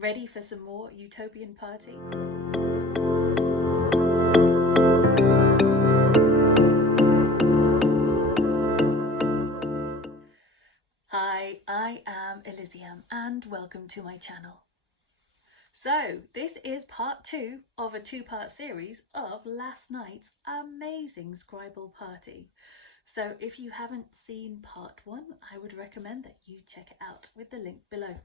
Ready for some more utopian party? Hi, I am Elysium and welcome to my channel. So, this is part 2 of a 2-part series of last night's amazing Scribal party. So, if you haven't seen part 1, I would recommend that you check it out with the link below.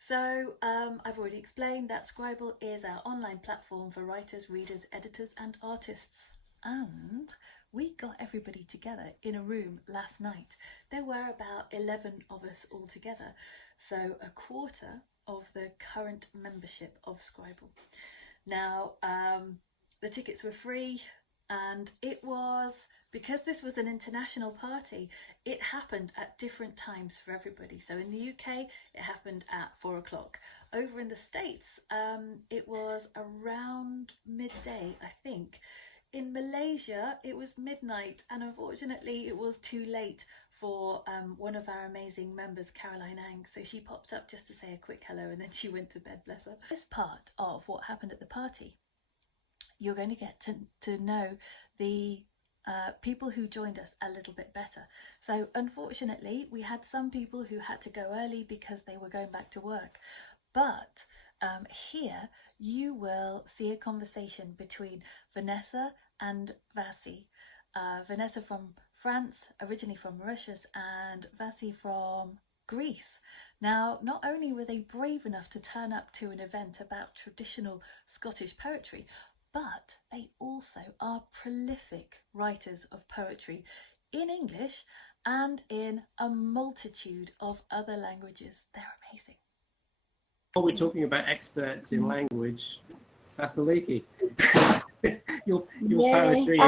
So, I've already explained that Scribal is our online platform for writers, readers, editors, and artists. And we got everybody together in a room last night. There were about 11 of us all together, so a quarter of the current membership of Scribal. Now, the tickets were free, and it was, because this was an international party, it happened at different times for everybody. So in the UK, it happened at 4 o'clock. Over in the States, it was around midday, I think. In Malaysia, it was midnight, and unfortunately, it was too late for one of our amazing members, Caroline Ang. So she popped up just to say a quick hello, and then she went to bed, bless her. This part of what happened at the party, you're going to get to know the people who joined us a little bit better. So unfortunately, we had some people who had to go early because they were going back to work. But here you will see a conversation between Vanessa and Vasi. Vanessa from France, originally from Mauritius, and Vasi from Greece. Now, not only were they brave enough to turn up to an event about traditional Scottish poetry, but they also are prolific writers of poetry in English and in a multitude of other languages. They're amazing. While we're talking about experts in language, Vasiliki, your poetry.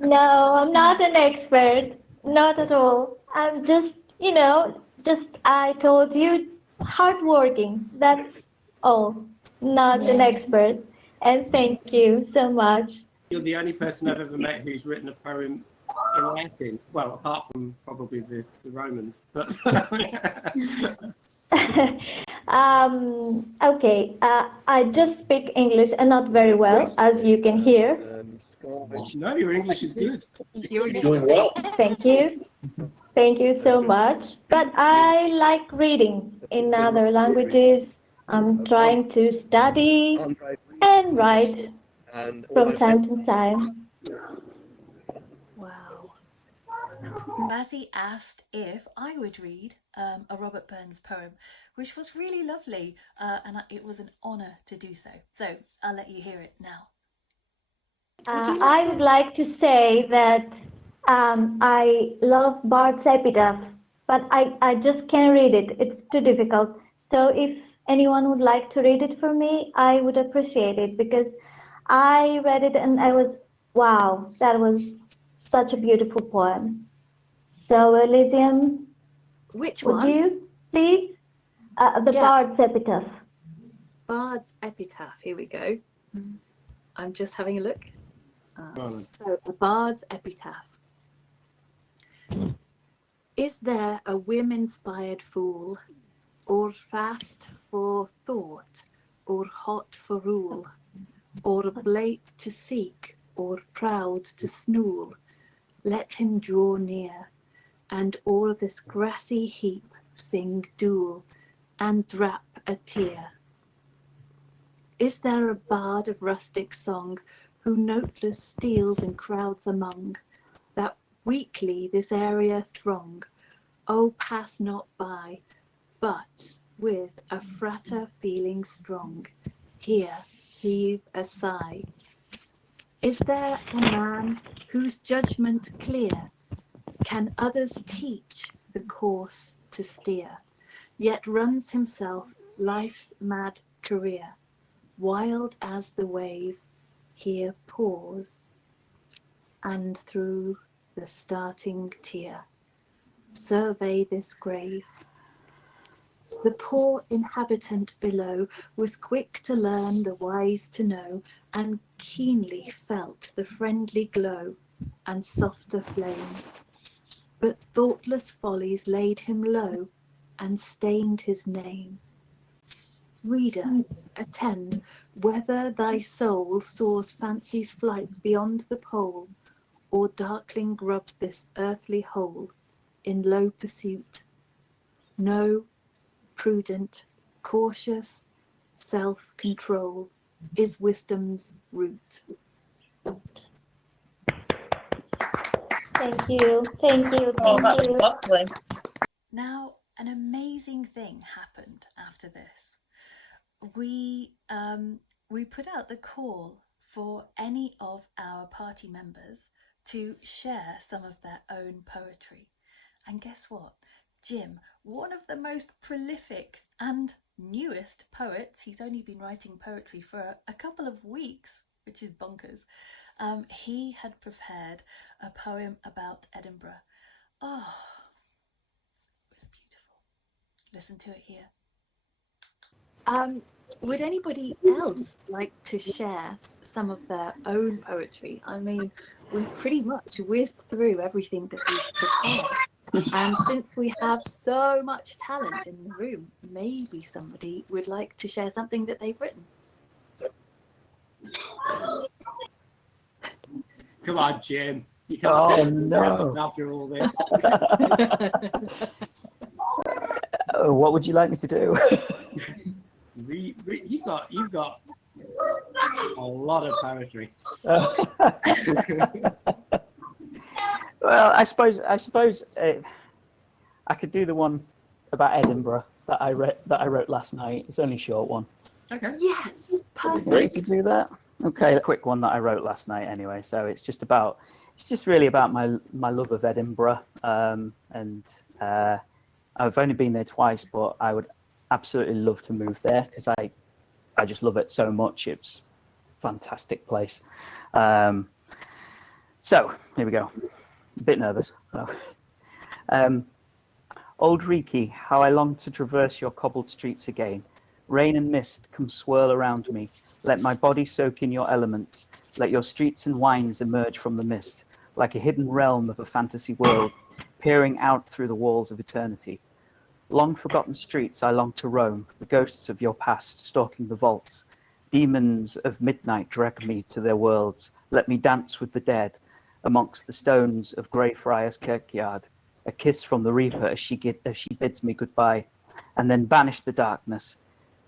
No, I'm not an expert, not at all. I'm just, I told you, hardworking. That's all. Not an expert. And thank you so much. You're the only person I've ever met who's written a poem in Latin. Well, apart from probably the Romans, but. Okay, I just speak English and not very well, as you can hear. No, your English is good. You're doing well. Thank you. Thank you so much. But I like reading in other languages. I'm trying to study and write from time to time. Wow. Vasi asked if I would read a Robert Burns poem, which was really lovely, and it was an honour to do so. So I'll let you hear it now. I would like to say that I love Bard's Epitaph, but I just can't read it. It's too difficult. So if anyone would like to read it for me, I would appreciate it, because I read it and I was, wow, that was such a beautiful poem. So Elysium, Which would one? you please? The Bard's Epitaph. Bard's Epitaph. Here we go. I'm just having a look. So, a Bard's Epitaph. Is there a whim-inspired fool, or fast for thought, or hot for rule, or oblate to seek, or proud to snool? Let him draw near, and o'er this grassy heap sing duel, and drap a tear. Is there a bard of rustic song, who noteless steals and crowds among, that weakly this area throng? Oh, pass not by, but with a frater feeling strong, here heave a sigh. Is there a man whose judgment clear can others teach the course to steer, yet runs himself life's mad career, wild as the wave, here pause, and through the starting tear survey this grave? The poor inhabitant below was quick to learn, the wise to know, and keenly felt the friendly glow and softer flame. But thoughtless follies laid him low, and stained his name. Reader, attend whether thy soul soars fancy's flight beyond the pole, or darkling grubs this earthly hole in low pursuit. Know, prudent, cautious, self-control is wisdom's root. Thank you. Thank you. Oh, Thank that's you. lovely. Now, an amazing thing happened after this. We put out the call for any of our party members to share some of their own poetry. And guess what? Jim, one of the most prolific and newest poets, he's only been writing poetry for a couple of weeks, which is bonkers. He had prepared a poem about Edinburgh. Oh, it was beautiful. Listen to it here. Would anybody else like to share some of their own poetry? I mean, we've pretty much whizzed through everything that we've prepared. And since we have so much talent in the room, maybe somebody would like to share something that they've written. Come on, Jim. You can't no. after all this. What would you like me to do? You've got a lot of poetry. Well, I suppose I could do the one about Edinburgh that I wrote last night. It's only a short one. Okay. Yes, Ready perfect. to do that? Okay, a quick one that I wrote last night anyway. So it's just really about my love of Edinburgh. And I've only been there twice, but I would absolutely love to move there because I just love it so much. It's a fantastic place. So here we go. A bit nervous. So. Old Riki, how I long to traverse your cobbled streets again. Rain and mist come swirl around me. Let my body soak in your elements. Let your streets and wines emerge from the mist, like a hidden realm of a fantasy world, peering out through the walls of eternity. Long forgotten streets I long to roam, the ghosts of your past stalking the vaults. Demons of midnight drag me to their worlds. Let me dance with the dead amongst the stones of Greyfriars Kirkyard. A kiss from the reaper as she bids me goodbye, and then banish the darkness.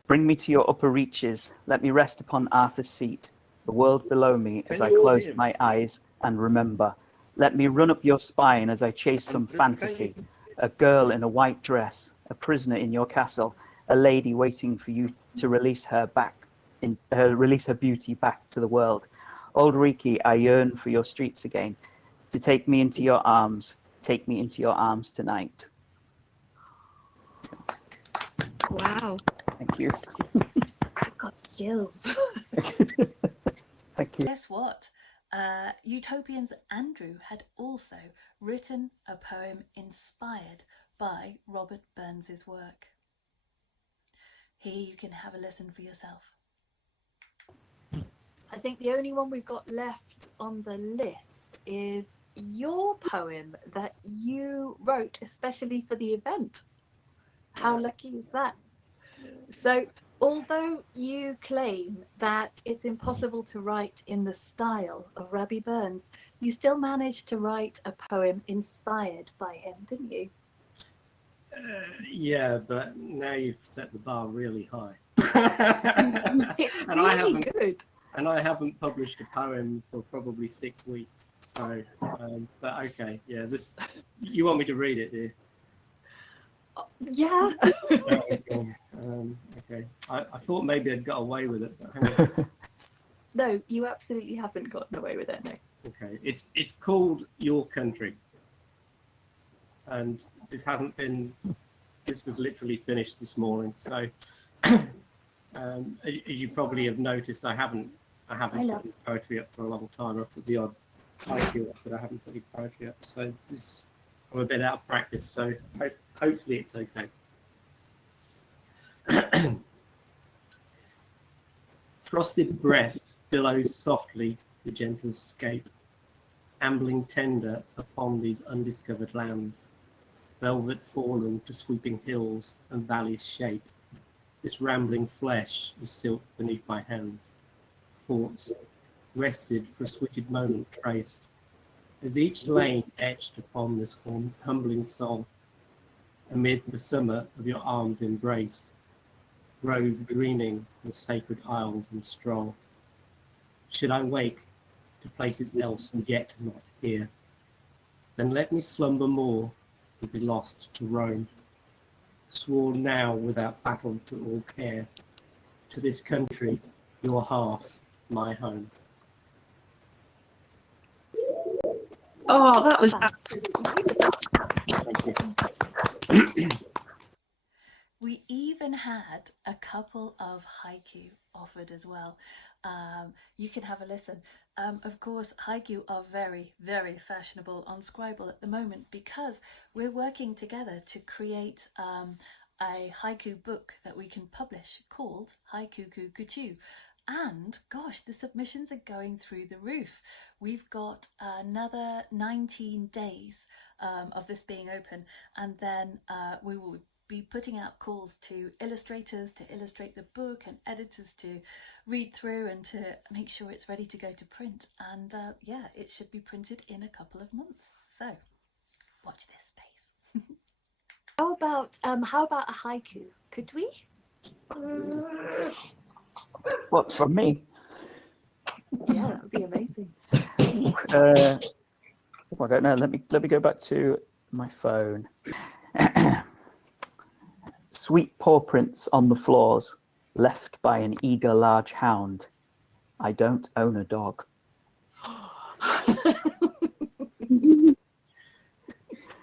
Bring me to your upper reaches. Let me rest upon Arthur's seat, the world below me as I close my eyes and remember. Let me run up your spine as I chase some fantasy. A girl in a white dress, a prisoner in your castle, a lady waiting for you to release her beauty back to the world. Old Riki, I yearn for your streets again, to take me into your arms. Take me into your arms tonight. Wow. Thank you. I've got chills. Thank you. Guess what? Utopian's Andrew had also written a poem inspired by Robert Burns's work. Here you can have a listen for yourself. I think the only one we've got left on the list is your poem that you wrote especially for the event. How lucky is that? So, although you claim that it's impossible to write in the style of Robbie Burns, you still managed to write a poem inspired by him, didn't you? Yeah, but now you've set the bar really high. It's And I really haven't- good. And I haven't published a poem for probably 6 weeks. So, but okay, yeah. You want me to read it, do you? Yeah. Okay. I thought maybe I'd got away with it. But hang on. No, you absolutely haven't gotten away with it, no. Okay. It's called Your Country. And this was literally finished this morning. So, as you probably have noticed, I haven't put any poetry up for a long time. I've put the odd poetry up, but I haven't put any poetry up. So I'm a bit out of practice. So hopefully it's okay. Frosted breath billows softly the gentle scape, ambling tender upon these undiscovered lands. velvet fallen to sweeping hills and valleys shape. This rambling flesh is silk beneath my hands. Thoughts rested for a switched moment traced, as each lane etched upon this humbling soul, amid the summer of your arms embraced, rove dreaming of sacred isles and stroll. Should I wake to places else and yet not here, then let me slumber more and be lost to roam, sworn now without battle to all care, to this country, your half, my home. Oh, that was absolutely beautiful. Thank you. We even had a couple of haiku offered as well. You can have a listen. Of course, haiku are very, very fashionable on Scribal at the moment because we're working together to create a haiku book that we can publish called Haiku Kuchu. And gosh, the submissions are going through the roof. We've got another 19 days of this being open, and then we will be putting out calls to illustrators to illustrate the book and editors to read through and to make sure it's ready to go to print. And yeah, it should be printed in a couple of months. So watch this space. How about a haiku? Could we? What, from me? Yeah, that would be amazing. I don't know. Let me go back to my phone. Sweet paw prints on the floors, left by an eager large hound. I don't own a dog.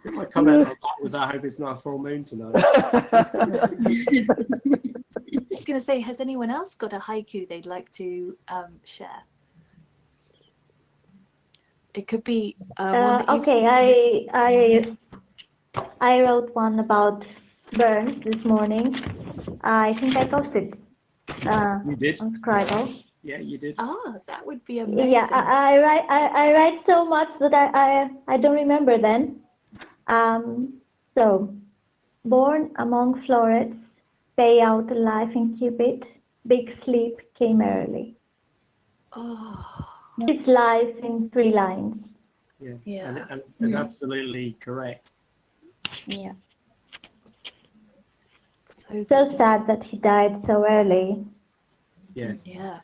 My comment on that was, I hope it's not a full moon tonight. I was going to say, has anyone else got a haiku they'd like to share? It could be one that you've Okay, I wrote one about Burns this morning. I think I posted You did? on Scribal. Yeah, you did. Ah, that would be amazing. Yeah, I write so much that I don't remember then. So, born among florets, pay out a life in Cupid, big sleep came early. Oh, It's life in 3 lines. Yeah, yeah. and absolutely correct. Yeah. So So good. sad that he died so early. Yes. Yeah,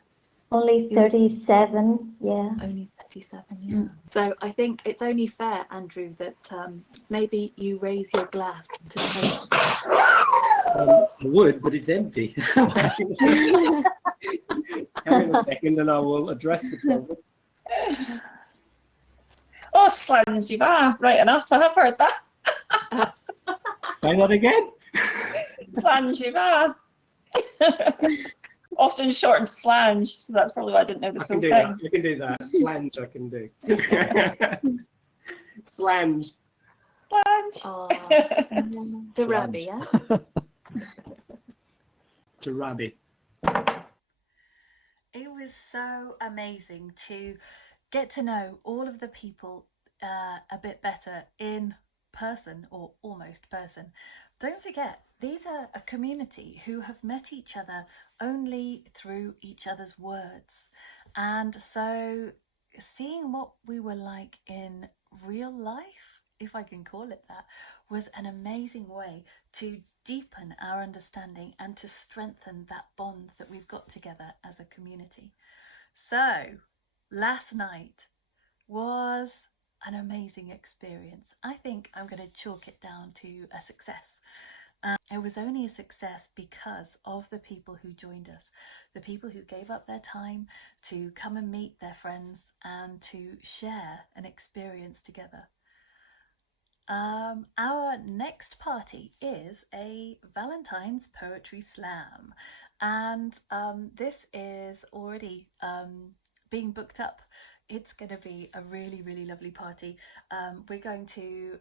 Only He was- 37, yeah. only 37, yeah. So I think it's only fair, Andrew, that maybe you raise your glass to toast. I would, but it's empty. Hang on a second and I will address the problem. Oh, slans you are. Right enough. I have heard that. Say that again. Slans you are. Often shortened slange, so that's probably why I didn't know the I full can do thing. that. I can do that. Slange I can do. Slange. Slange. Oh, Darabi, yeah? To rabbit. It was so amazing to get to know all of the people a bit better in person, or almost person. Don't forget, these are a community who have met each other only through each other's words. And so seeing what we were like in real life, if I can call it that, was an amazing way to deepen our understanding and to strengthen that bond that we've got together as a community. So last night was an amazing experience. I think I'm going to chalk it down to a success. It was only a success because of the people who joined us, the people who gave up their time to come and meet their friends and to share an experience together. Our next party is a Valentine's Poetry Slam, and this is already being booked up. It's going to be a really, really lovely party. We're going to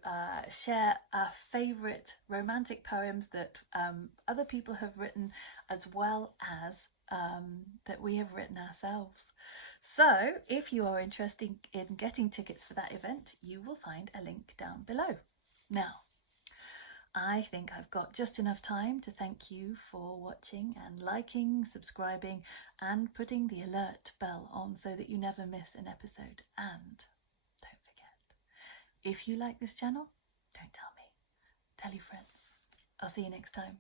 share our favourite romantic poems that other people have written, as well as that we have written ourselves. So if you are interested in getting tickets for that event, you will find a link down below. Now, I think I've got just enough time to thank you for watching and liking, subscribing, and putting the alert bell on so that you never miss an episode. And don't forget, if you like this channel, don't tell me. Tell your friends. I'll see you next time.